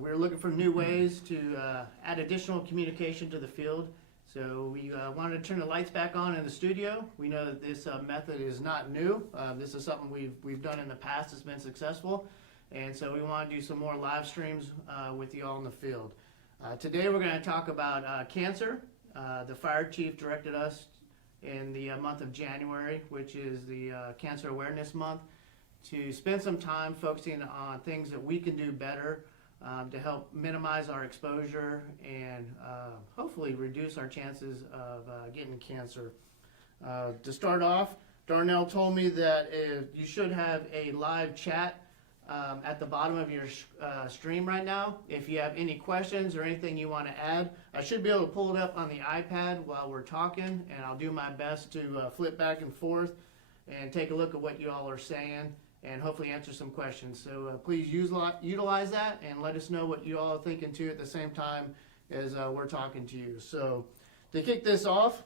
We're looking for new ways to add additional communication to the field. So we wanted to turn the lights back on in the studio. We know that this method is not new. This is something we've done in the past that's been successful. And so we want to do some more live streams with you all in the field. Today we're going to talk about cancer. The fire chief directed us in the month of January, which is the Cancer Awareness Month, to spend some time focusing on things that we can do better to help minimize our exposure and hopefully reduce our chances of getting cancer. To start off, Darnell told me that you should have a live chat at the bottom of your stream right now. If you have any questions or anything you want to add, I should be able to pull it up on the iPad while we're talking, and I'll do my best to flip back and forth and take a look at what you all are saying and hopefully answer some questions. So please utilize that and let us know what you all are thinking too at the same time as we're talking to you. So to kick this off,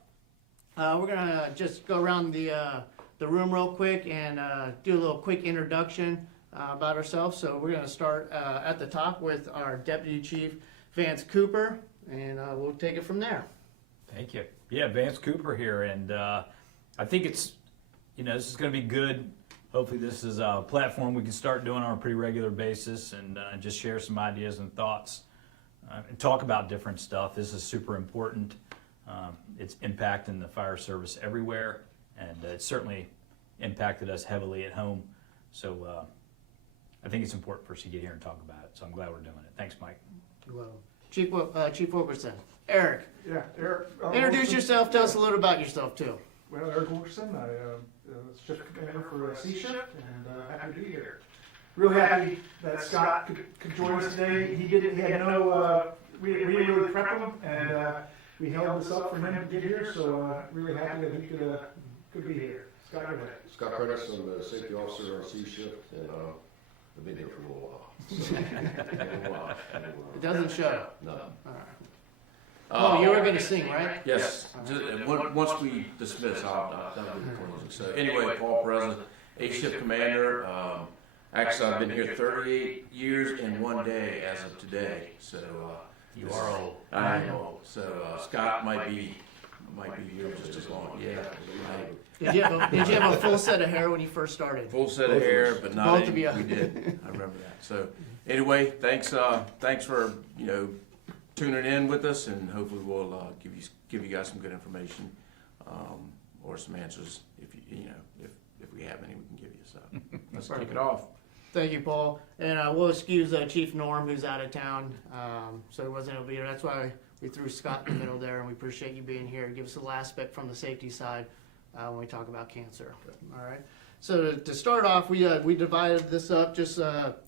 we're gonna just go around the room real quick and do a little quick introduction about ourselves. So we're gonna start at the top with our Deputy Chief, Vance Cooper, and we'll take it from there. Thank you. Yeah, Vance Cooper here, and I think it's, this is gonna be good. Hopefully this is a platform we can start doing on a pretty regular basis and just share some ideas and thoughts and talk about different stuff. This is super important. It's impacting the fire service everywhere, and it's certainly impacted us heavily at home. So I think it's important for us to get here and talk about it. So I'm glad we're doing it. Thanks, Mike. Well, Chief Wilkerson. Eric. Yeah, Eric. Introduce yourself. Tell us a little about yourself too. Well, Eric Wilkerson. I shift commander for C shift, and happy to be here. Really happy that Scott could join us today. He had no. We really prepped him, and we held this up for him to get here. So really happy that he could be here. Scott, go ahead. Scott Prentice, I'm the safety officer on C shift, and I've been here for a little while. It doesn't show. No. All right. Oh, you were going to sing, right? Yes. Once we dismiss, I'll do the closing. So anyway, Paul President, A-Shift Commander. Actually, I've been here 38 years and 1 day as of today. So You are old. I am old. So Scott might be here just as long. Yeah. Did you have a full set of hair when you first started? Full set of hair, but not Both of you. we did. I remember that. So anyway, thanks for tuning in with us, and hopefully we'll give you guys some good information or some answers if we have any we can give you. So let's kick it off. Thank you, Paul. And we'll excuse Chief Norm, who's out of town, so he wasn't able to be here. That's why we threw Scott in the middle there, and we appreciate you being here. Give us a little aspect from the safety side when we talk about cancer. All right. So to start off, we divided this up just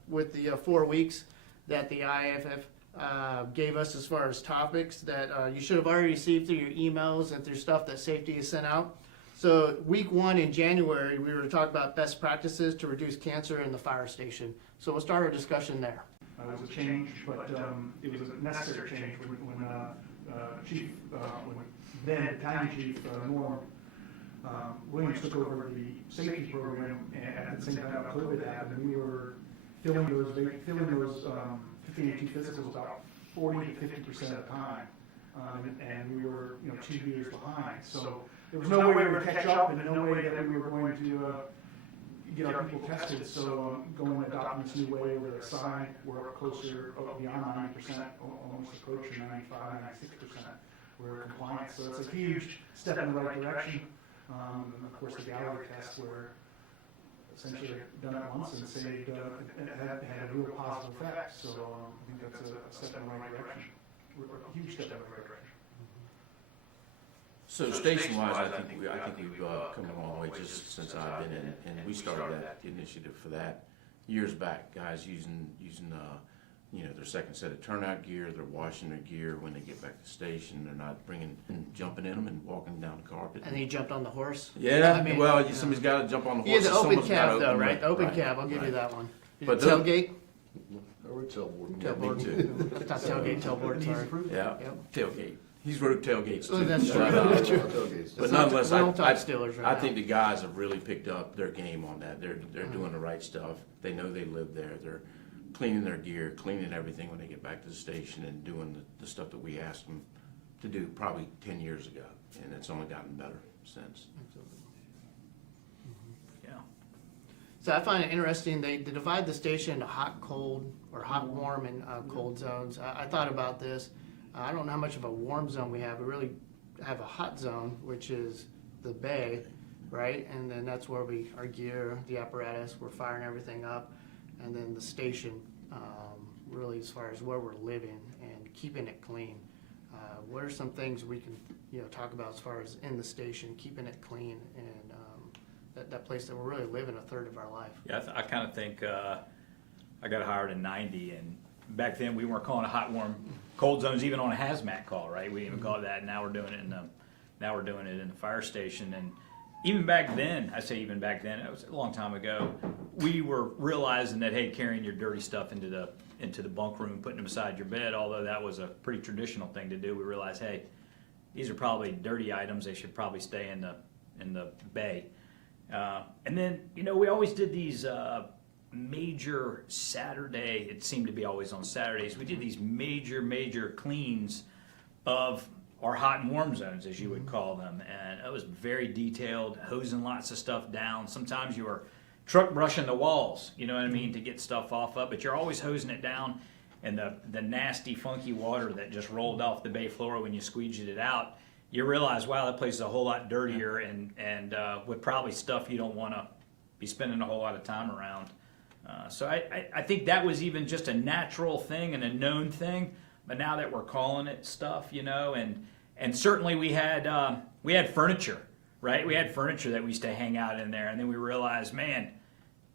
with the 4 weeks that the IAFF gave us as far as topics that you should have already received through your emails and through stuff that safety has sent out. So week 1 in January, we were to talk about best practices to reduce cancer in the fire station. So we'll start our discussion there. It was a change, but it was a necessary change when Chief, then Battalion Chief Norm Williams took over the safety program, and at the same time COVID happened, we were filling those 15-18 physicals about 40 to 50% of the time, and we were 2 years behind. So there was no way we were going to catch up, and no way that we were going to get our people tested. So going to adopting this new way where the sign, we're closer beyond 90%, almost approaching 95, 96%. We're in compliance. So it's a huge step in the right direction. And of course, the gallery test were essentially done it once and saved, and had a real positive effect. So I think that's a step in the right direction. A huge step in the right direction. So station-wise, I think we've come a long way just since I've been in it, and we started that initiative for that years back. Guys using their second set of turnout gear, they're washing their gear when they get back to the station. They're not jumping in them and walking down the carpet. And he jumped on the horse? Yeah, somebody's got to jump on the You horse. had the open Someone's gotta cab though, open right? them. Open Right, cab, I'll give you right. that one. But Tailgate? Or tailboard. Yeah, me too. Not tailgate, tailboard, sorry. Yeah, Yep. tailgate. He's wrote tailgates Oh, too. that's true. But, That's true. But It's not- nonetheless, we don't talk Steelers right I now. think the guys have really picked up their game on that. They're doing the right stuff. They know they live there. cleaning their gear, cleaning everything when they get back to the station, and doing the stuff that we asked them to do probably 10 years ago, and it's only gotten better since. Yeah. So I find it interesting, they divide the station into hot, cold, or hot, warm, and cold zones. I thought about this. I don't know how much of a warm zone we have. We really have a hot zone, which is the bay, right? And then that's where our gear, the apparatus, we're firing everything up. And then the station, really as far as where we're living and keeping it clean. What are some things we can, talk about as far as in the station, keeping it clean and that place that we're really living a third of our life? Yeah, I kind of think I got hired in '90, and back then we weren't calling it hot, warm, cold zones even on a hazmat call, right? We didn't even call it that. Now we're doing it in the fire station. And even back then, I say even back then, it was a long time ago, we were realizing that, hey, carrying your dirty stuff into the bunk room, putting them beside your bed, although that was a pretty traditional thing to do, we realized, hey, these are probably dirty items. They should probably stay in the bay. And then, we always did these major Saturday, it seemed to be always on Saturdays, we did these major cleans of our hot and warm zones, as you would call them. And it was very detailed, hosing lots of stuff down. Sometimes you were truck brushing the walls, you know what I mean, to get stuff off of, but you're always hosing it down. And the nasty, funky water that just rolled off the bay floor when you squeegeed it out, you realize, wow, that place is a whole lot dirtier and with probably stuff you don't want to be spending a whole lot of time around. So I think that was even just a natural thing and a known thing, but now that we're calling it stuff, and certainly we had furniture, right? We had furniture that we used to hang out in there, and then we realized, man,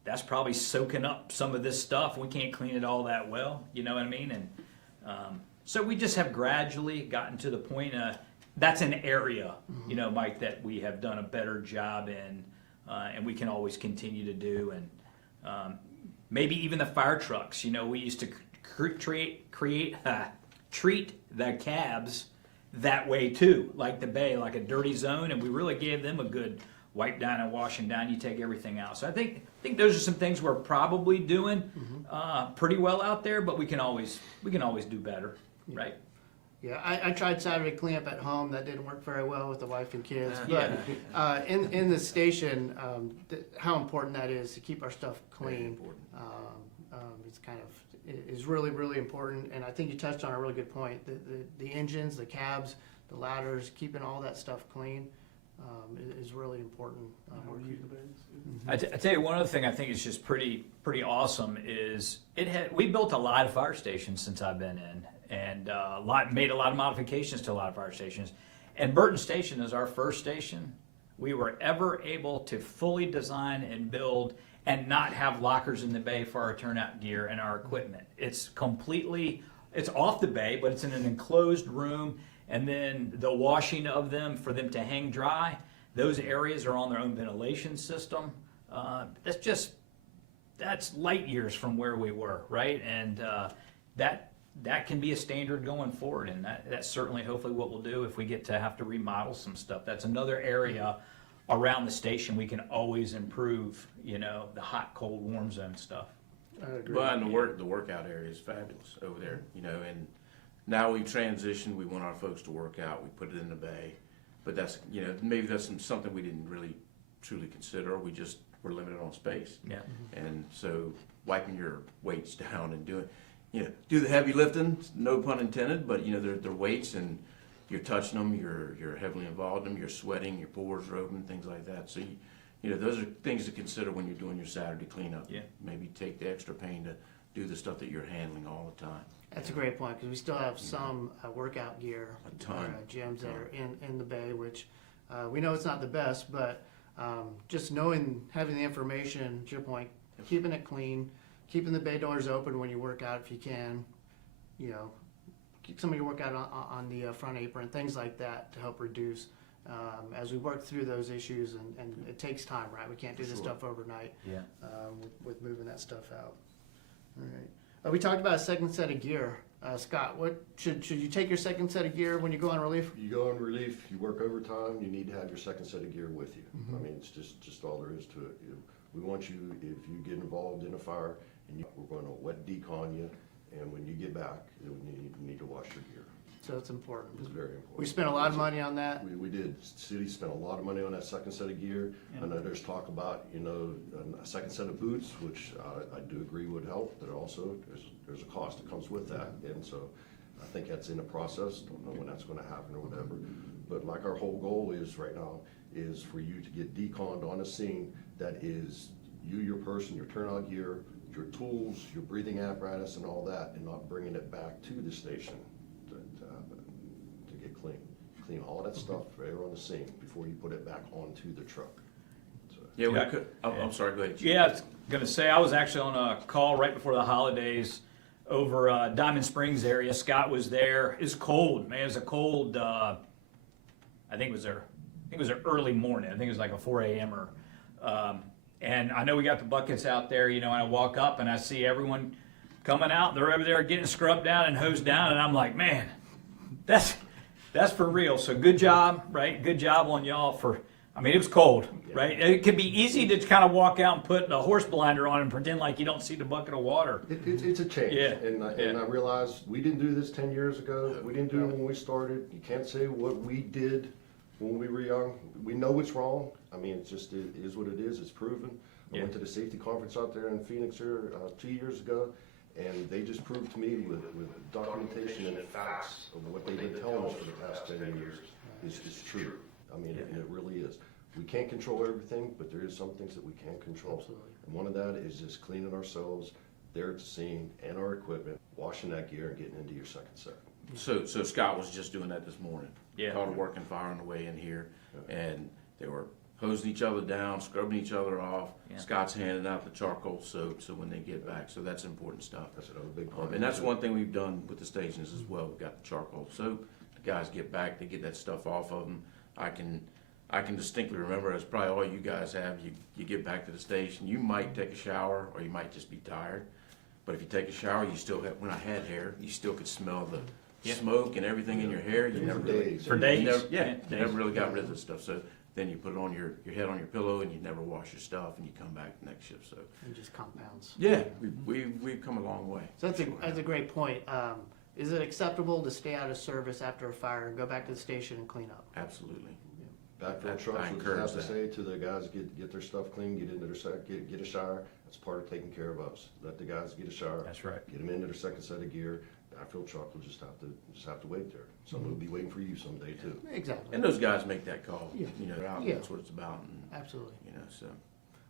that's probably soaking up some of this stuff. We can't clean it all that well, you know what I mean? And so we just have gradually gotten to the point that's an area, Mike, that we have done a better job in, and we can always continue to do. And maybe even the fire trucks, we used to treat the cabs that way too, like the bay, like a dirty zone, and we really gave them a good wipe down and washing down. You take everything out. So I think those are some things we're probably doing pretty well out there, but we can always do better, right? Yeah, I tried Saturday cleanup at home. That didn't work very well with the wife and kids. But in the station, how important that is to keep our stuff clean. It's kind of is really, really important. And I think you touched on a really good point. The engines, the cabs, the ladders, keeping all that stuff clean is really important. I tell you, one other thing I think is just pretty awesome is we built a lot of fire stations since I've been in. And made a lot of modifications to a lot of fire stations. And Burton Station is our first station we were ever able to fully design and build and not have lockers in the bay for our turnout gear and our equipment. It's off the bay, but it's in an enclosed room, and then the washing of them for them to hang dry, those areas are on their own ventilation system. That's light years from where we were, right? And that can be a standard going forward, and that's certainly hopefully what we'll do if we get to have to remodel some stuff. That's another area around the station we can always improve, the hot, cold, warm zone stuff. I agree. Well, and the workout area is fabulous over there, and now we've transitioned. We want our folks to work out. We put it in the bay, but that's, maybe that's something we didn't really truly consider. We just were limited on space. Yeah. And so wiping your weights down and do the heavy lifting, no pun intended, but they're weights and you're touching them, you're heavily involved in them, you're sweating, your pores are open, things like that. So those are things to consider when you're doing your Saturday cleanup. Yeah. Maybe take the extra pain to do the stuff that you're handling all the time. That's a great point, because we still have some workout gear, A ton. gyms that are in the bay, which we know it's not the best, but just having the information, to your point, keeping it clean, keeping the bay doors open when you work out if you can, keep some of your workout on the front apron, things like that to help reduce as we work through those issues, and it takes time, right? We can't do this stuff overnight. Yeah. With moving that stuff out. All right. We talked about a second set of gear. Scott, what should you take your second set of gear when you go on relief? You go on relief, you work overtime, you need to have your second set of gear with you. I mean, it's just all there is to it. We want you, if you get involved in a fire, we're gonna wet decon you, and when you get back, you need to wash your gear. So it's important. It's very important. We spent a lot of money on that. We did. City spent a lot of money on that second set of gear. I know there's talk about, a second set of boots, which I do agree would help, but also there's a cost that comes with that. And so I think that's in the process. Don't know when that's gonna happen or whatever. But like our whole goal is right now, is for you to get deconned on a scene that is you, your person, your turnout gear, your tools, your breathing apparatus and all that, and not bringing it back to the station to get clean. Clean all that stuff right on the scene before you put it back onto the truck. So, Yeah, we could, I'm sorry, go ahead. Chief. Yeah, I was gonna say, I was actually on a call right before the holidays over Diamond Springs area. Scott was there. It's cold, man. It was a cold, I think it was an early morning. I think it was like a 4 a.m.er. And I know we got the buckets out there, and I walk up and I see everyone coming out. They're over there getting scrubbed down and hosed down. And I'm like, man, that's for real. So good job, right? Good job on y'all it was cold, right? It could be easy to kind of walk out and put the horse blinder on and pretend like you don't see the bucket of water. It's a change. Yeah. And I realize we didn't do this 10 years ago. We didn't do it when we started. You can't say what we did when we were young. We know it's wrong. It just it is what it is. It's proven. I went to the safety conference out there in Phoenix here 2 years ago, and they just proved to me with documentation and facts of what they've been telling us for the past 10 years is true. And it really is. We can't control everything, but there is some things that we can control. Absolutely. And one of that is just cleaning ourselves there at the scene and our equipment, washing that gear and getting into your second set. So Scott was just doing that this morning. Yeah. Called a working fire on the way in here, and they were hosing each other down, scrubbing each other off. Yeah. Scott's handing out the charcoal soap, so when they get back, so that's important stuff. That's another big part. And that's one thing we've done with the stations as well. We've got the charcoal soap. The guys get back, they get that stuff off of them. I can distinctly remember, as probably all you guys have, you get back to the station, you might take a shower or you might just be tired. But if you take a shower, you still have, when I had hair, you still could smell the smoke and everything in your hair. You never really, days. For days. you never really got rid of the stuff. So then you put it on your head on your pillow and you never wash your stuff and you come back the next shift. So It just compounds. yeah, we've come a long way. So that's a great point. Is it acceptable to stay out of service after a fire and go back to the station and clean up? Absolutely. Backfill I trucks, we encourage have to that. say to the guys, get their stuff clean, get into their get a shower. That's part of taking care of us. Let the guys get a shower. That's right. Get them into their second set of gear. Backfill truck will just have to wait there. Someone will be waiting for you someday too. Exactly. And those guys make that call. Yeah. Yeah. That's what it's about. And, Absolutely. so.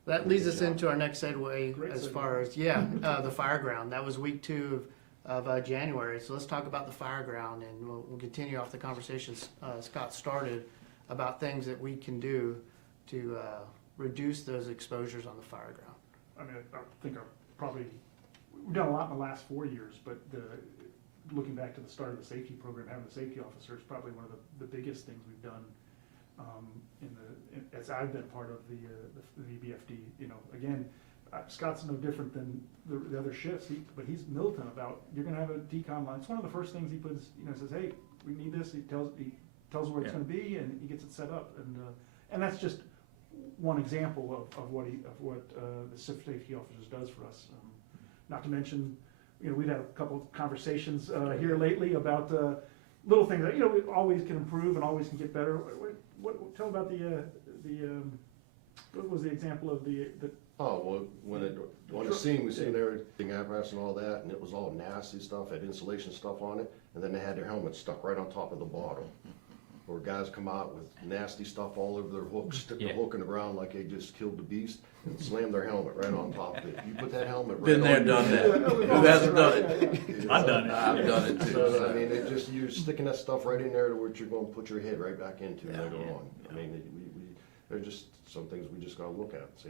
That leads us into our next segue Great as segue. far as, the fire ground. That was week 2 of January. So let's talk about the fire ground, and we'll continue off the conversations Scott started about things that we can do to reduce those exposures on the fire ground. I think we've done a lot in the last 4 years, but looking back to the start of the safety program, having the safety officer is probably one of the biggest things we've done as I've been part of the VBFD. Again, Scott's no different than the other shifts, but he's militant about, you're gonna have a decon line. It's one of the first things he puts, says, hey, we need this. He tells where it's gonna be, and he gets it set up. And that's just one example of what the safety officers does for us. Not to mention, we've had a couple of conversations here lately about little things that we always can improve and always can get better. Tell about what was the example of the Oh, well, on the scene, we seen everything apparatus and all that, and it was all nasty stuff, had insulation stuff on it, and then they had their helmet stuck right on top of the bottom. Or guys come out with nasty stuff all over their hooks, stick the hook in the ground like they just killed the beast, and slam their helmet right on top of it. You put that helmet right Been there, on done that. Who hasn't done it? I've done it. I've done it too. So, you're sticking that stuff right in there to where you're gonna put your head right back into later on. They're just some things we just gotta look at and say,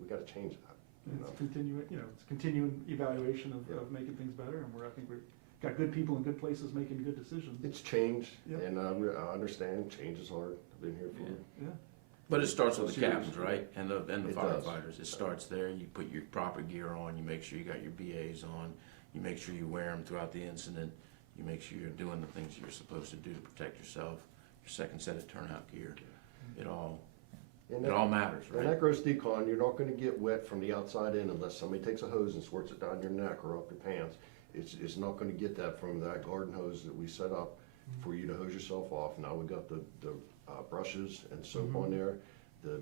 we gotta change that. It's continuing evaluation of making things better, and I think we've got good people in good places making good decisions. It's change, Yep. and I understand, change is hard. I've been here for Yeah. But it starts with the Serious. captains, right? And the It does. firefighters. It starts there. You put your proper gear on. You make sure you got your BAs on. You make sure you wear them throughout the incident. You make sure you're doing the things you're supposed to do to protect yourself. Your second set of turnout gear. It all And It all matters, And right? that gross decon, you're not gonna get wet from the outside in unless somebody takes a hose and squirts it down your neck or up your pants. It's not gonna get that from that garden hose that we set up for you to hose yourself off. Now we got the brushes and soap on there. The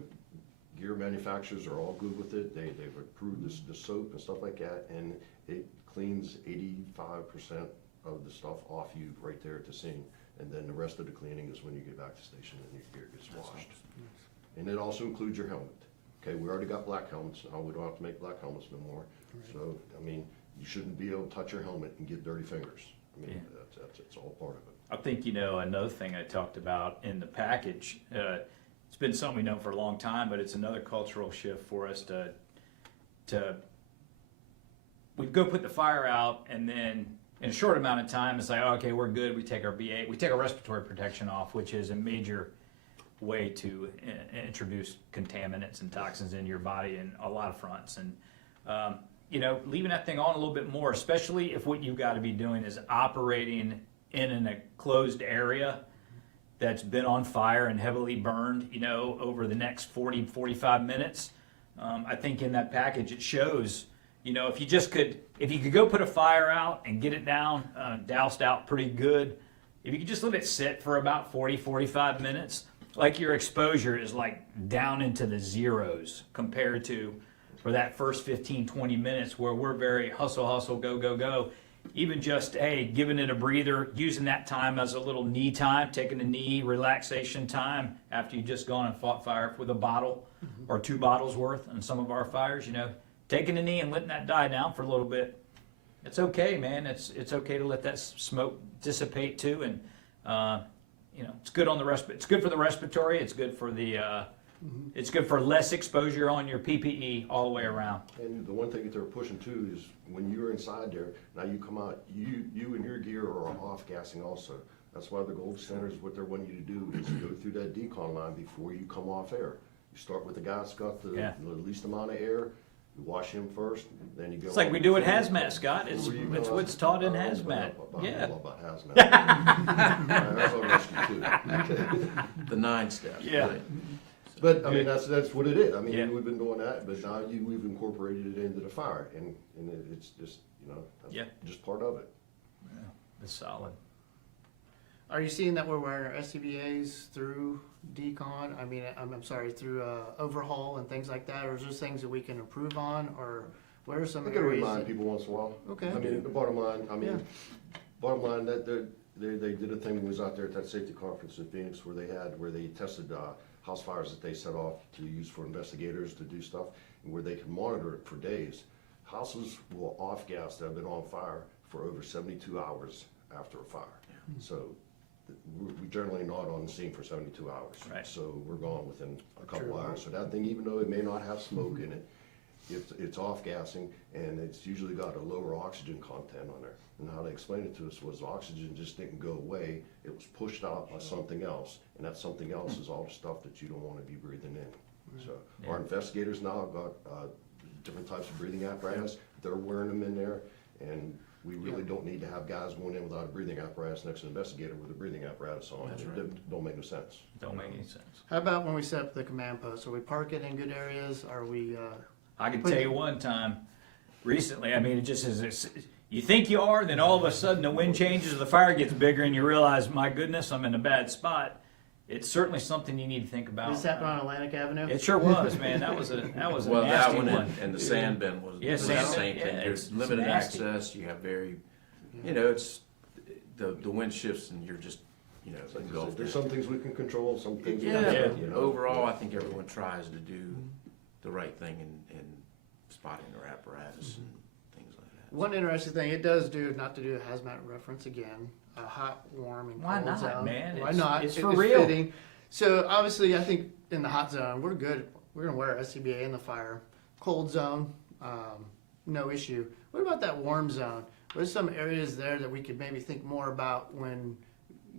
gear manufacturers are all good with it. They've approved the soap and stuff like that, and it cleans 85% of the stuff off you right there at the scene. And then the rest of the cleaning is when you get back to the station and your gear gets washed. And it also includes your helmet. Okay, we already got black helmets, now we don't have to make black helmets no more. So, I mean, you shouldn't be able to touch your helmet and get dirty fingers. I mean, it's all part of it. I think, another thing I talked about in the package, it's been something we know for a long time, but it's another cultural shift for us to we'd go put the fire out, and then in a short amount of time, it's like, okay, we're good, we take our BA, we take our respiratory protection off, which is a major way to introduce contaminants and toxins in your body in a lot of fronts. And, leaving that thing on a little bit more, especially if what you've got to be doing is operating in a closed area that's been on fire and heavily burned, over the next 40, 45 minutes. I think in that package it shows, if you could go put a fire out and get it down, doused out pretty good, if you could just let it sit for about 40, 45 minutes, like your exposure is like down into the zeros compared to for that first 15, 20 minutes where we're very hustle, go, go, go. Even just, giving it a breather, using that time as a little knee time, taking a knee relaxation time after you've just gone and fought fire with a bottle or 2 bottles worth on some of our fires, taking a knee and letting that die down for a little bit. It's okay, man. It's okay to let that smoke dissipate too. And, it's good on it's good for the respiratory. It's good for it's good for less exposure on your PPE all the way around. And the one thing that they're pushing too is when you're inside there, now you come out, you and your gear are off gassing also. That's why the gold standard is what they're wanting you to do is go through that decon line before you come off air. You start with the guy that's got the least amount of air. You wash him first, then you go. It's like we do at hazmat, Scott. It's what's taught in hazmat. I Yeah. don't know about hazmat. That's all rescue too. The 9 steps. Yeah. Right? But, I mean, that's what it is. I mean, Yeah. we've been doing that, but now we've incorporated it into the fire, and it's just, that's just part of it. It's solid. Are you seeing that we're wearing our SCBAs through decon? I mean, I'm sorry, through overhaul and things like that, or is there things that we can improve on, or what are some I gotta areas? remind people once in a while. Okay. I mean, the bottom line, that they did a thing when we was out there at that safety conference in Phoenix where they tested house fires that they set off to use for investigators to do stuff, and where they can monitor it for days. Houses will off gas that have been on fire for over 72 hours after a fire. So we generally not on the scene for 72 hours. Right. So we're gone within a couple hours. So that thing, even though it may not have smoke in it, it's off gassing, and it's usually got a lower oxygen content on there. And how they explained it to us was oxygen just didn't go away, it was pushed out by something else, and that something else is all the stuff that you don't want to be breathing in. So our investigators now have got different types of breathing apparatus, they're wearing them in there, and we really don't need to have guys going in without a breathing apparatus next to an investigator with a breathing apparatus on. That's It right. don't make no sense. Don't make any sense. How about when we set up the command post? Are we parking in good areas? Are we, I can tell you one time recently, I mean, it just is, you think you are, then all of a sudden the wind changes, the fire gets bigger, and you realize, my goodness, I'm in a bad spot. It's certainly something you need to think about. this happened on Atlantic Avenue? It sure was, man. That was a Well, nasty that one one. and the sand bin was Yeah, was the sand bin, same yeah, thing. it's There's limited nasty. access, you have very, it's, the wind shifts and you're just, It's like I said, engulfed in there's it. some things we can control, some things we Yeah, can't, you know. overall, I think everyone tries to do the right thing in spotting their apparatus and things like that. One interesting thing, it does do, not to do a hazmat reference again, a hot, warm, and Why cold not, zone. man? Why It's- not? it's It for is real. fitting. So obviously, I think in the hot zone, we're good. We're gonna wear SCBA in the fire. Cold zone, no issue. What about that warm zone? What are some areas there that we could maybe think more about when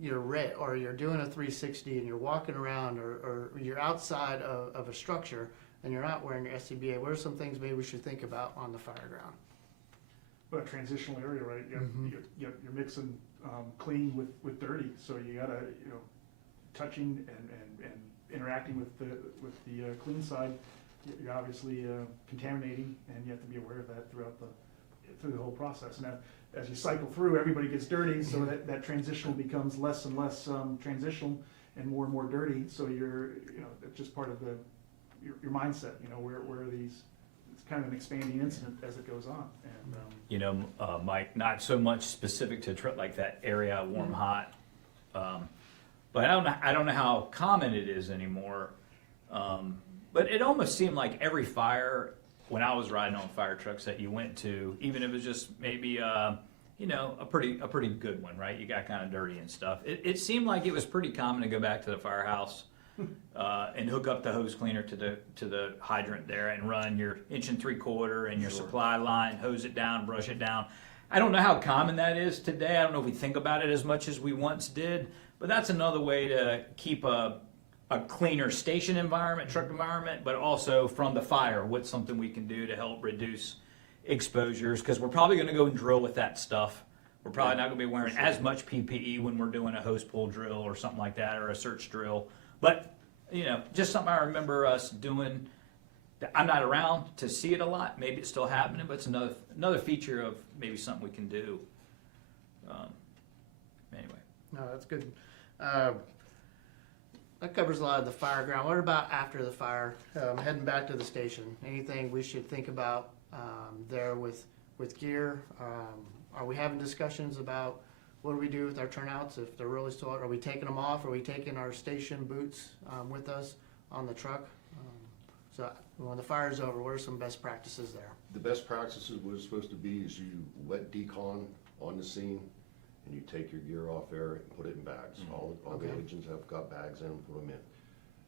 you're or you're doing a 360 and you're walking around, or you're outside of a structure and you're not wearing your SCBA? What are some things maybe we should think about on the fire ground? But a transitional area, right? You're mixing clean with dirty, so you gotta, touching interacting with the clean side, you're obviously contaminating, and you have to be aware of that through the whole process. Now, as you cycle through, everybody gets dirty, so that transitional becomes less and less transitional and more dirty. So it's just part of your mindset. Where these, it's kind of an expanding incident as it goes on. And Mike, not so much specific to like that area, warm, hot. But I don't know how common it is anymore. But it almost seemed like every fire, when I was riding on fire trucks that you went to, even if it was just maybe a pretty good one, right? You got kind of dirty and stuff. It seemed like it was pretty common to go back to the firehouse and hook up the hose cleaner to the hydrant there and run your 1 3/4 and your supply line, hose it down, brush it down. I don't know how common that is today. I don't know if we think about it as much as we once did, but that's another way to keep a cleaner station environment, truck environment, but also from the fire, what's something we can do to help reduce exposures, because we're probably going to go and drill with that stuff. We're probably not going to be wearing as much PPE when we're doing a hose pull drill or something like that, or a search drill. But, just something I remember us doing. I'm not around to see it a lot. Maybe it's still happening, but it's another feature of maybe something we can do. Anyway. No, that's good. That covers a lot of the fire ground. What about after the fire, heading back to the station? Anything we should think about there with gear? Are we having discussions about what do we do with our turnouts if they're really still? Are we taking them off? Are we taking our station boots with us on the truck? So when the fire's over, what are some best practices there? The best practices what it's supposed to be is you wet decon on the scene, and you take your gear off there and put it in bags. All the agents have got bags in them, put them in.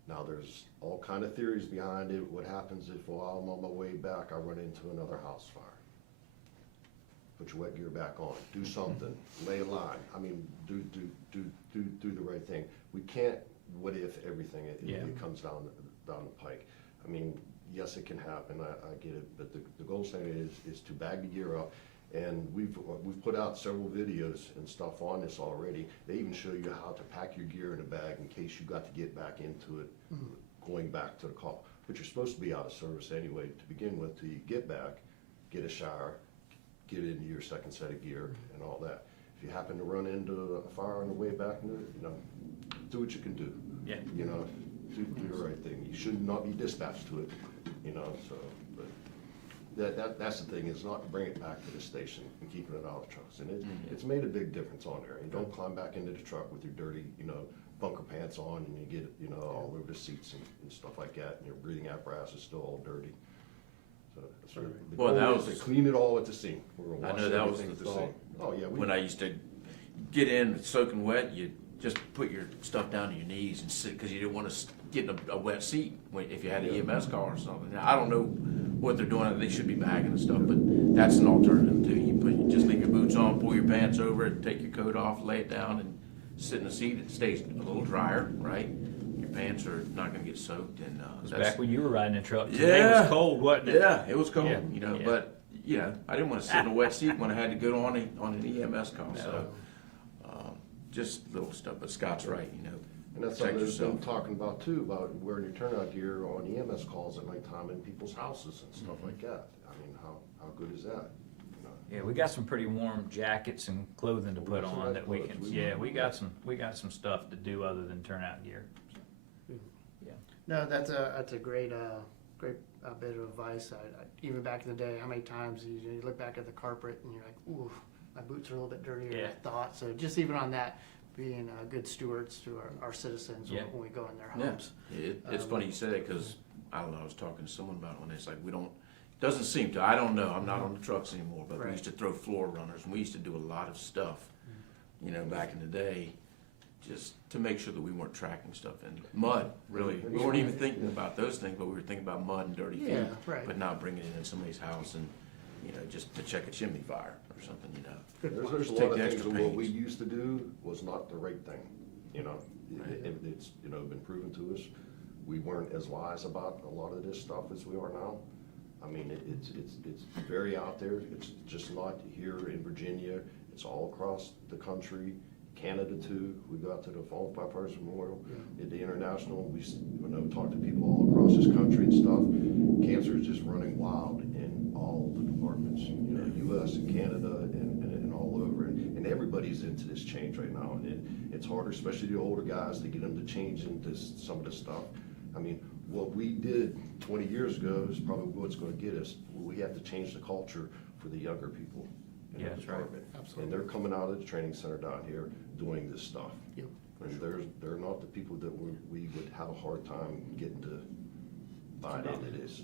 Now there's all kind of theories behind it. What happens if while I'm on my way back, I run into another house fire? Put your wet gear back on. Do something. Lay a line. I mean, do the right thing. We can't what if everything. It comes down the pike. I mean, yes, it can happen. I get it, but the gold standard is to bag the gear up. And we've put out several videos and stuff on this already. They even show you how to pack your gear in a bag in case you got to get back into it, going back to the call. But you're supposed to be out of service anyway to begin with. Till you get back, get a shower, get into your second set of gear and all that. If you happen to run into a fire on the way back, do what you can do. Yeah. Do the right thing. You should not be dispatched to it. So. But that's the thing, is not to bring it back to the station and keeping it out of trucks. And it's made a big difference on there. You don't climb back into the truck with your dirty, bunker pants on, and you get, all over the seats and stuff like that, and your breathing apparatus is still all dirty. So that's right. Well, that was to clean it all at the scene. We're gonna I wash know that was everything the at the thought. scene. Oh, yeah. When I used to get in soaking wet, you just put your stuff down to your knees and sit, because you didn't want to get in a wet seat if you had an EMS car or something. Now, I don't know what they're doing. They should be bagging and stuff, but that's an alternative too. You just leave your boots on, pull your pants over it, take your coat off, lay it down, and sit in the seat. It stays a little drier, right? Your pants are not going to get soaked. And It was back when you were riding a truck. Yeah. Today was cold, wasn't it? Yeah, it was cold. Yeah. But I didn't want to sit in a wet seat when I had to go on an EMS call. No. So just little stuff. But Scott's right. And that's protect something they've been yourself. talking about too, about wearing your turnout gear on EMS calls at nighttime in people's houses and stuff like that. I mean, how good is that? Yeah, we got some pretty warm jackets and clothing to put That's on what I that we thought. can. Yeah, we got some stuff to do other than turnout gear. No, that's a great bit of advice. Even back in the day, how many times you look back at the carpet and you're like, ooh, my boots are a little bit dirtier than I thought. So just even on that, being good stewards to our citizens when we go in their homes. Yeah. It's funny you say that, because I don't know, I was talking to someone about it one day. It's like doesn't seem to, I don't know, I'm not on the trucks anymore, but we used to throw floor runners, and we used to do a lot of stuff, back in the day, just to make sure that we weren't tracking stuff in mud, really. We weren't even thinking about those things, but we were thinking about mud and dirty feet, but not bringing it in somebody's house and, just to check a chimney fire or something, There's a Take lot of the things extra that what we pains. used to do was not the right thing, It's, been proven to us. We weren't as wise about a lot of this stuff as we are now. I mean, it's very out there. It's just not here in Virginia. It's all across the country. Canada too. We go out to the Fallen Firefighters Memorial, at the International. We talk to people all across this country and stuff. Cancer is just running wild in all the departments, U.S. and Canada and all over. And everybody's into this change right now. And it's harder, especially the older guys, to get them to change into some of this stuff. I mean, what we did 20 years ago is probably what's going to get us. We have to change the culture for the younger people in Yeah, the that's right. department. Absolutely. And they're coming out of the training center down here doing this stuff. Yep. And they're not the people that we would have a hard time getting to buy into this.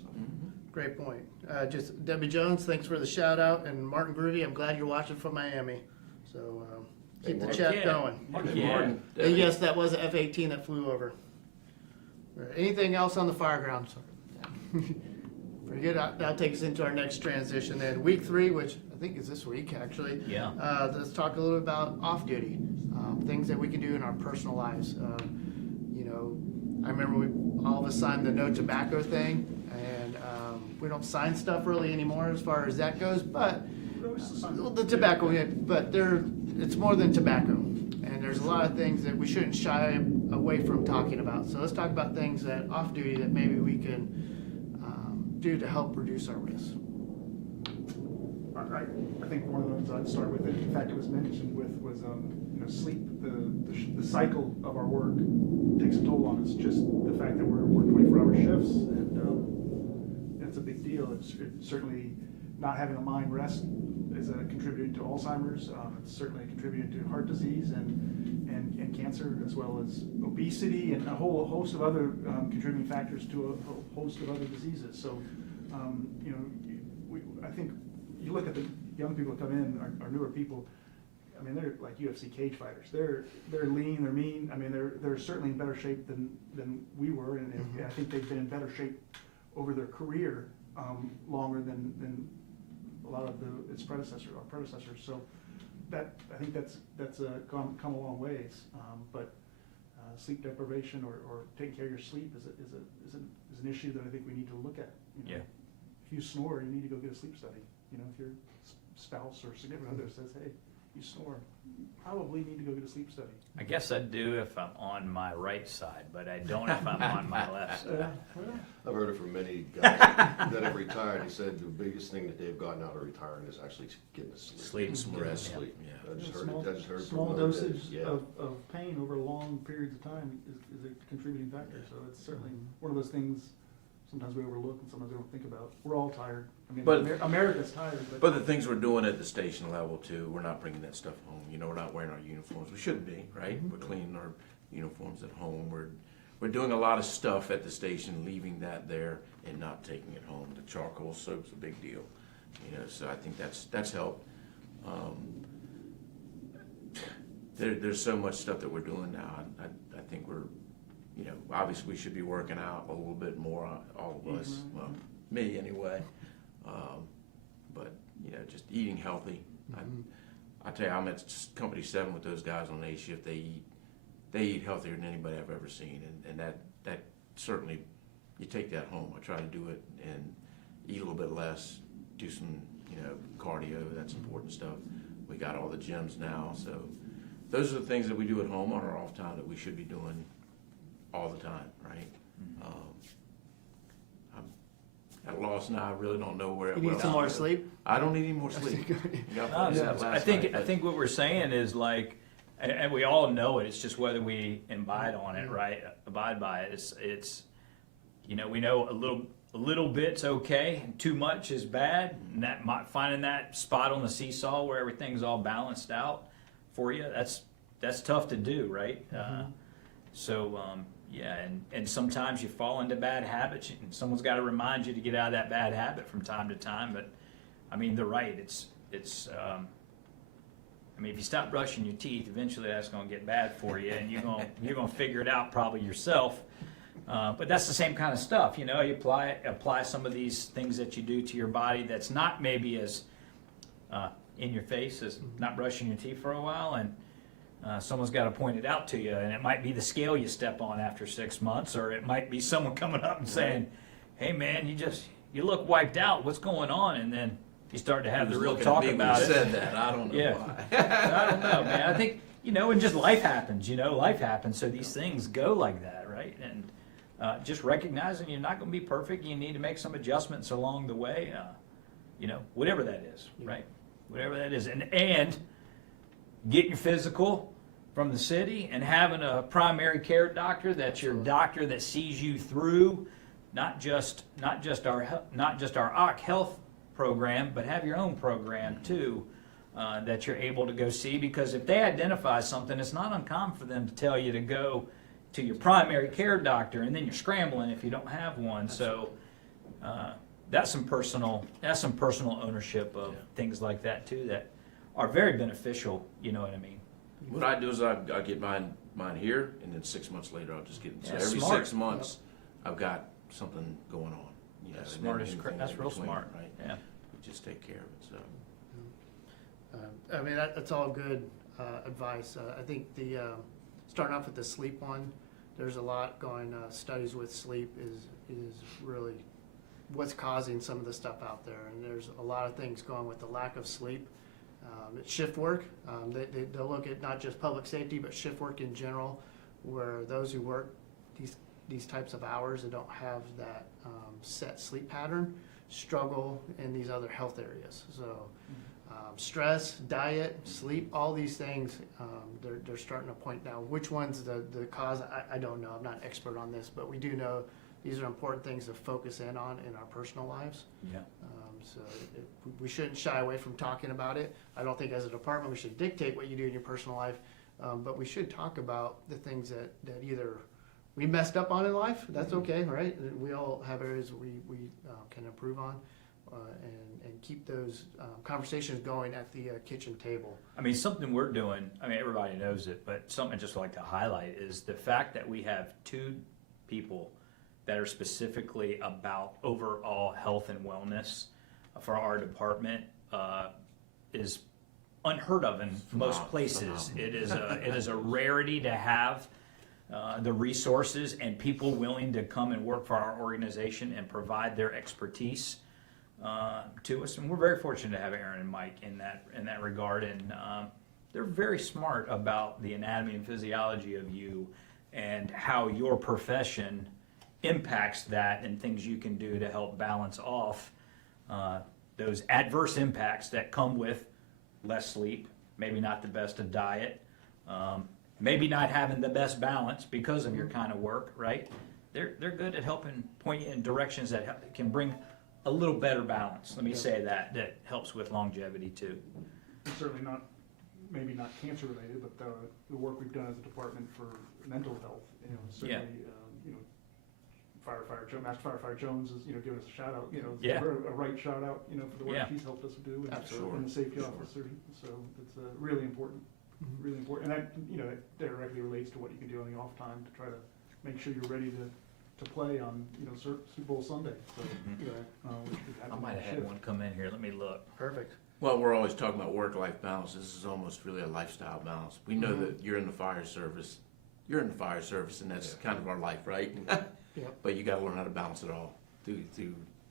Great point. Just Debbie Jones, thanks for the shout out, and Martin Groovy, I'm glad you're watching from Miami. So keep the Martin. chat Yeah. going. Yeah. And yes, that was an F-18 that flew over. All right, anything else on the fire ground? Very good. That'll take us into our next transition then. Week 3, which I think is this week actually. Yeah. Let's talk a little bit about off-duty, things that we can do in our personal lives. I remember we all of us signed the no tobacco thing, and we don't sign stuff really anymore as far as that goes, but the tobacco, but it's more than tobacco. And there's a lot of things that we shouldn't shy away from talking about. So let's talk about things that off-duty that maybe we can do to help reduce our risk. I think one of the ones I'd start with, in fact, it was mentioned was sleep. The cycle of our work takes a toll on us. Just the fact that we're 24-hour shifts, and it's a big deal. It's certainly not having a mind rest is a contributor to Alzheimer's. It's certainly a contributor to heart disease and cancer, as well as obesity and a whole host of other contributing factors to a host of other diseases. So, I think you look at the young people that come in, our newer people. I mean, they're like UFC cage fighters. They're lean, they're mean. I mean, they're certainly in better shape than we were, and I think they've been in better shape over their career longer than a lot of our predecessors. So I think that's come a long ways. But sleep deprivation or taking care of your sleep is an issue that I think we need to look at. Yeah. If you snore, you need to go get a sleep study. If your spouse or significant other says, "Hey, you snore," you probably need to go get a sleep study. I guess I do if I'm on my right side, but I don't if I'm on my left side. I've heard it from many guys that have retired. He said the biggest thing that they've gotten out of retiring is actually getting to sleep. Sleep and some Getting rest. sleep. Yeah. I just heard it Small from those dosage days. Yeah. of pain over long periods of time is a contributing factor. So it's certainly one of those things sometimes we overlook and sometimes we don't think about. We're all tired. I mean, But- America's tired. But the things we're doing at the station level too, we're not bringing that stuff home. We're not wearing our uniforms. We should be, right? We're cleaning our uniforms at home. We're doing a lot of stuff at the station, leaving that there and not taking it home. The charcoal soap's a big deal, So I think that's helped. There's so much stuff that we're doing now. I think we're, obviously we should be working out a little bit more, all of us. Well, me anyway. But just eating healthy. I tell you, I'm at Company 7 with those guys on A shift. They eat healthier than anybody I've ever seen, and that certainly, you take that home. I try to do it and eat a little bit less, do some cardio. That's important stuff. We got all the gyms now, so those are the things that we do at home on our off time that we should be doing all the time, right? I'm at a loss now. I really don't know where. You need some more sleep? I don't need any more sleep. No, I think what we're saying is like, and we all know it. It's just whether we abide on it, right? Abide by it. It's we know a little bit's okay, and too much is bad. And finding that spot on the seesaw where everything's all balanced out for you, that's tough to do, right? Yeah, and sometimes you fall into bad habits, and someone's got to remind you to get out of that bad habit from time to time. But I mean, they're right. It's. I mean, if you stop brushing your teeth, eventually that's going to get bad for you, and you're going to figure it out probably yourself. But that's the same kind of stuff, You apply some of these things that you do to your body that's not maybe as in your face as not brushing your teeth for a while, and someone's got to point it out to you, and it might be the scale you step on after 6 months, or it might be someone coming up and saying, "Hey man, you look wiped out. What's going on?" And then you start to have the He was real looking talk at me when about he it. said that, I don't know Yeah. why. I don't know, man. I think, and just life happens, life happens, so these things go like that, right? And just recognizing you're not gonna be perfect, you need to make some adjustments along the way, whatever that is, right? Whatever that is, and get your physical from the city, and having a primary care doctor that's your doctor that sees you through, not just our OC health program, but have your own program too, that you're able to go see, because if they identify something, it's not uncommon for them to tell you to go to your primary care doctor, and then you're scrambling if you don't have one. So that's some personal ownership of things like that too, that are very beneficial. You know what I mean? What I do is I get mine here, and then 6 months later, I'll just get, so Yeah, every smart. 6 months, I've got something going on. That's and smart then as anything that's in real between, smart. Right? Yeah. We just take care of it, so. I mean, that's all good advice. I think starting off with the sleep one, there's a lot going, studies with sleep is really what's causing some of the stuff out there. And there's a lot of things going with the lack of sleep. It's shift work. They'll look at not just public safety, but shift work in general, where those who work these types of hours that don't have that set sleep pattern struggle in these other health areas. So stress, diet, sleep, all these things, they're starting to point now. Which one's the cause? I don't know. I'm not an expert on this, but we do know these are important things to focus in on in our personal lives. Yeah. So we shouldn't shy away from talking about it. I don't think as a department we should dictate what you do in your personal life, but we should talk about the things that either we messed up on in life. That's okay, right? We all have areas we can improve on, and keep those conversations going at the kitchen table. I mean, something we're doing, everybody knows it, but something I just like to highlight is the fact that we have 2 people that are specifically about overall health and wellness for our department is unheard of in most places. It is a rarity to have the resources and people willing to come and work for our organization and provide their expertise to us. And we're very fortunate to have Aaron and Mike in that regard. And they're very smart about the anatomy and physiology of you and how your profession impacts that, and things you can do to help balance off those adverse impacts that come with less sleep, maybe not the best of diet, maybe not having the best balance because of your kind of work, right? They're good at helping point you in directions that can bring a little better balance. Let me say that helps with longevity too. It's certainly not, maybe not cancer related, but the work we've done as a department for mental health, certainly, Master Firefighter Jones is, giving us a shout out, a right shout out, for the work he's helped us do, and the safety officer. So it's really important, really important. And that, that directly relates to what you can do on the off time to try to make sure you're ready to play on, Super Bowl Sunday. So, which could happen I might have had one come in here. Let me look. Perfect. Well, we're always talking about work-life balance. This is almost really a lifestyle balance. We know that you're in the fire service. You're in the fire service, and that's kind of our life, right? Yep. But you got to learn how to balance it all through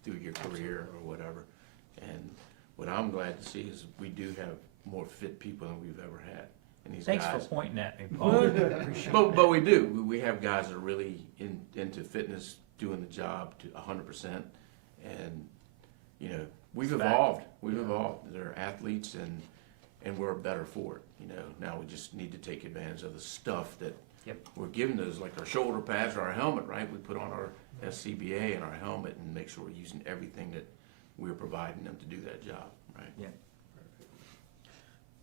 your career or whatever. And what I'm glad to see is we do have more fit people than we've ever had. And these Thanks guys, for pointing at me, Paul. but we do. We have guys that are really into fitness, doing the job to 100%, and we've evolved. We've evolved. They're athletes, and we're better for it. Now we just need to take advantage of the stuff that we're given those, like our shoulder pads or our helmet. Right? We put on our SCBA and our helmet and make sure we're using everything that we're providing them to do that job. Right? Yeah.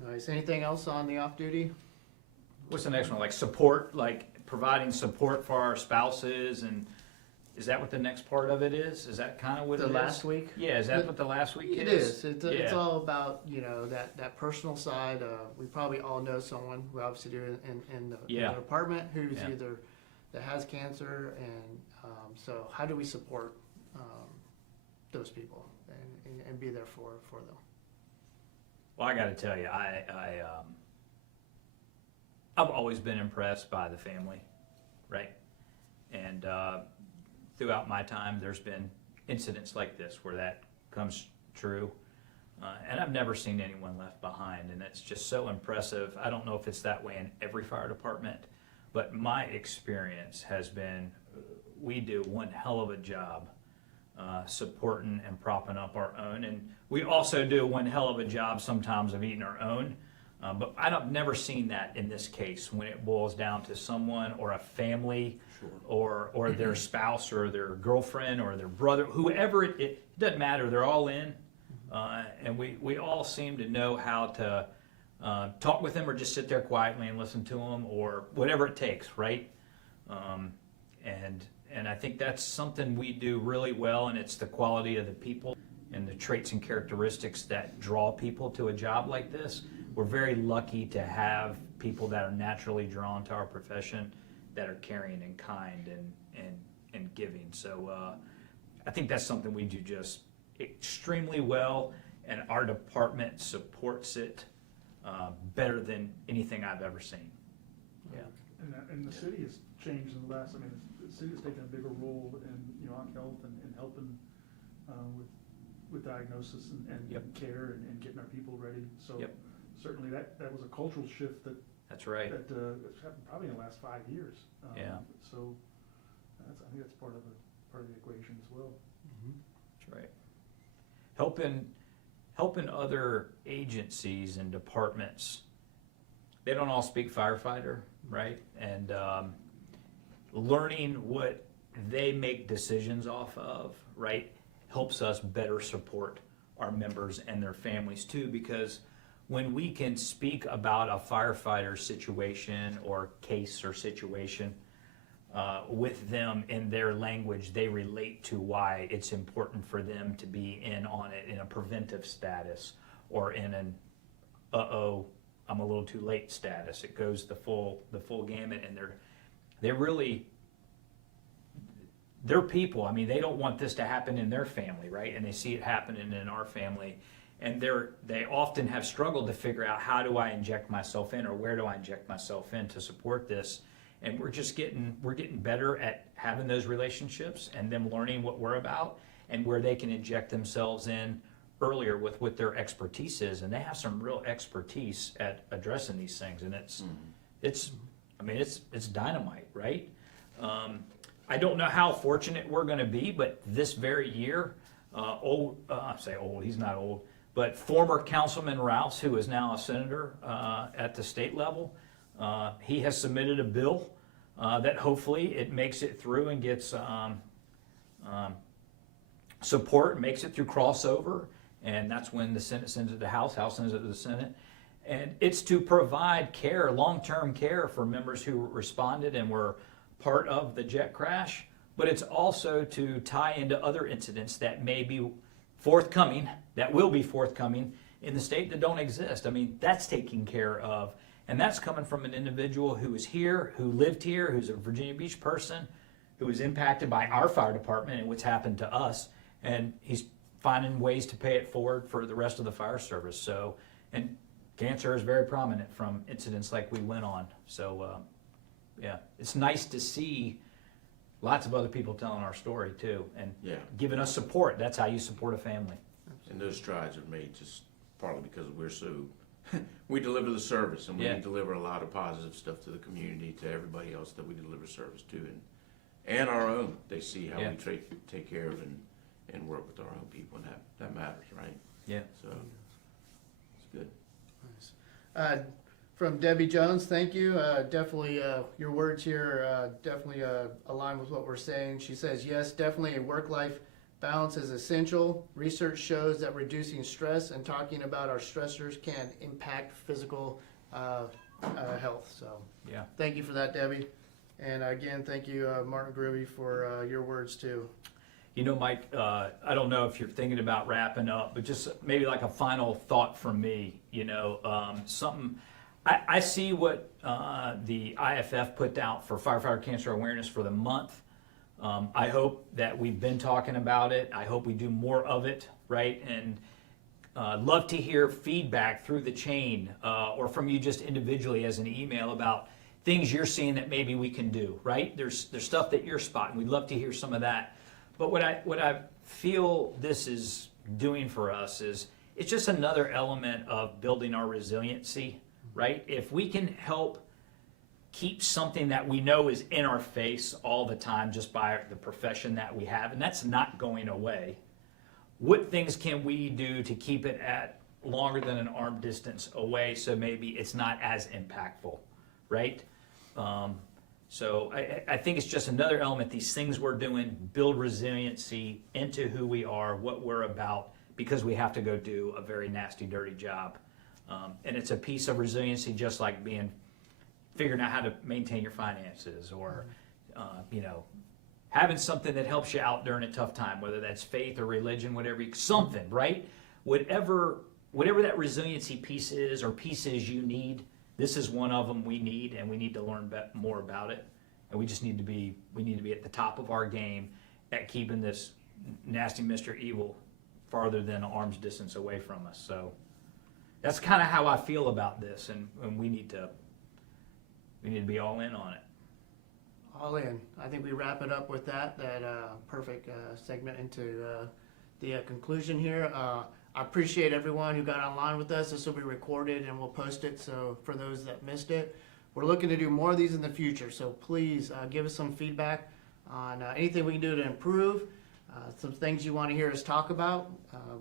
Nice. Anything else on the off duty? What's the next one? Like support, like providing support for our spouses, and is that what the next part of it is? Is that kind of what The it is? last week? Yeah, is that what the last week It is? is. It's Yeah. all about, that personal side. We probably all know someone, we obviously do in the department, who's either that has cancer, and so how do we support those people and be there for them? Well, I got to tell you, I've always been impressed by the family, right? And throughout my time, there's been incidents like this where that comes true. And I've never seen anyone left behind, and it's just so impressive. I don't know if it's that way in every fire department, but my experience has been we do one hell of a job supporting and propping up our own, and we also do one hell of a job sometimes of eating our own. But I've never seen that in this case when it boils down to someone or a family or their spouse or their girlfriend or their brother, whoever it doesn't matter. They're all in, and we all seem to know how to talk with them or just sit there quietly and listen to them or whatever it takes, right? And I think that's something we do really well, and it's the quality of the people and the traits and characteristics that draw people to a job like this. We're very lucky to have people that are naturally drawn to our profession, that are caring and kind and giving. So I think that's something we do just extremely well, and our department supports it better than anything I've ever seen. Yeah. And the city has changed in the last, I mean, the city has taken a bigger role in, on health and helping with diagnosis and Yep. care and getting our people ready. So Yep. certainly that was a cultural shift That's right. that's happened probably in the last 5 years. Yeah. So I think that's part of the equation as well. That's right. Helping other agencies and departments. They don't all speak firefighter, right? And learning what they make decisions off of, right, helps us better support our members and their families too, because when we can speak about a firefighter situation or case or situation with them in their language, they relate to why it's important for them to be in on it in a preventive status or in an I'm a little too late status. It goes the full gamut, and they're people. I mean, they don't want this to happen in their family, right? And they see it happening in our family, and they often have struggled to figure out, how do I inject myself in, or where do I inject myself in to support this? And we're getting better at having those relationships and them learning what we're about and where they can inject themselves in earlier with what their expertise is. And they have some real expertise at addressing these things, and it's dynamite, right? I don't know how fortunate we're going to be, but this very year, he's not old, but former Councilman Rouse, who is now a senator at the state level, he has submitted a bill that hopefully it makes it through and gets support, makes it through crossover, and that's when the Senate sends it to the House sends it to the Senate. And it's to provide care, long-term care for members who responded and were part of the jet crash, but it's also to tie into other incidents that may be forthcoming, that will be forthcoming in the state that don't exist. I mean, that's taken care of, and that's coming from an individual who is here, who lived here, who's a Virginia Beach person, who was impacted by our fire department and what's happened to us, and he's finding ways to pay it forward for the rest of the fire service. So, and cancer is very prominent from incidents like we went on. So, yeah, it's nice to see lots of other people telling our story too, and giving us support. That's how you support a family. And those strides are made just partly because we're so, we deliver the service, and we deliver a lot of positive stuff to the community, to everybody else that we deliver service to, and our own. They see how we take care of and work with our own people, and that matters, right? Yeah. So it's good. Nice. From Debbie Jones, thank you. Definitely, your words here definitely align with what we're saying. She says, yes, definitely a work-life balance is essential. Research shows that reducing stress and talking about our stressors can impact physical health. So, thank you for that, Debbie. And again, thank you, Martin Groovy, for your words too. You know, Mike, I don't know if you're thinking about wrapping up, but just maybe like a final thought from me, something. I see what the IFF put out for firefighter cancer awareness for the month. I hope that we've been talking about it. I hope we do more of it, right? And love to hear feedback through the chain or from you just individually as an email about things you're seeing that maybe we can do, right? There's stuff that you're spotting. We'd love to hear some of that. But what I feel this is doing for us is it's just another element of building our resiliency, right? If we can help keep something that we know is in our face all the time just by the profession that we have, and that's not going away, what things can we do to keep it at longer than an arm distance away so maybe it's not as impactful, right? So I think it's just another element. These things we're doing build resiliency into who we are, what we're about, because we have to go do a very nasty, dirty job. And it's a piece of resiliency, just like figuring out how to maintain your finances, or having something that helps you out during a tough time, whether that's faith or religion, whatever, something, right? Whatever that resiliency piece is, or pieces you need, this is one of them we need, and we need to learn more about it. And we need to be at the top of our game at keeping this nasty Mr. Evil farther than an arm's distance away from us. So that's kind of how I feel about this, and we need to be all in on it. All in. I think we wrap it up with that perfect segment into the conclusion here. I appreciate everyone who got online with us. This will be recorded and we'll post it, so for those that missed it. We're looking to do more of these in the future, so please give us some feedback on anything we can do to improve, some things you want to hear us talk about.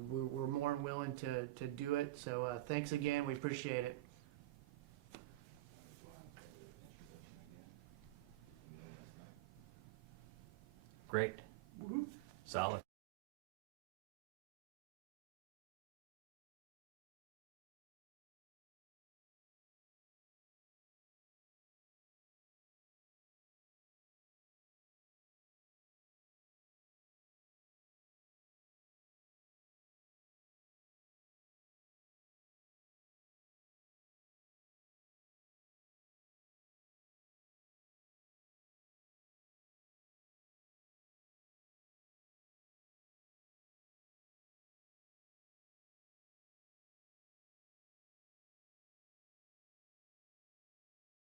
We're more than willing to do it, so thanks again. We appreciate it. Great. Solid.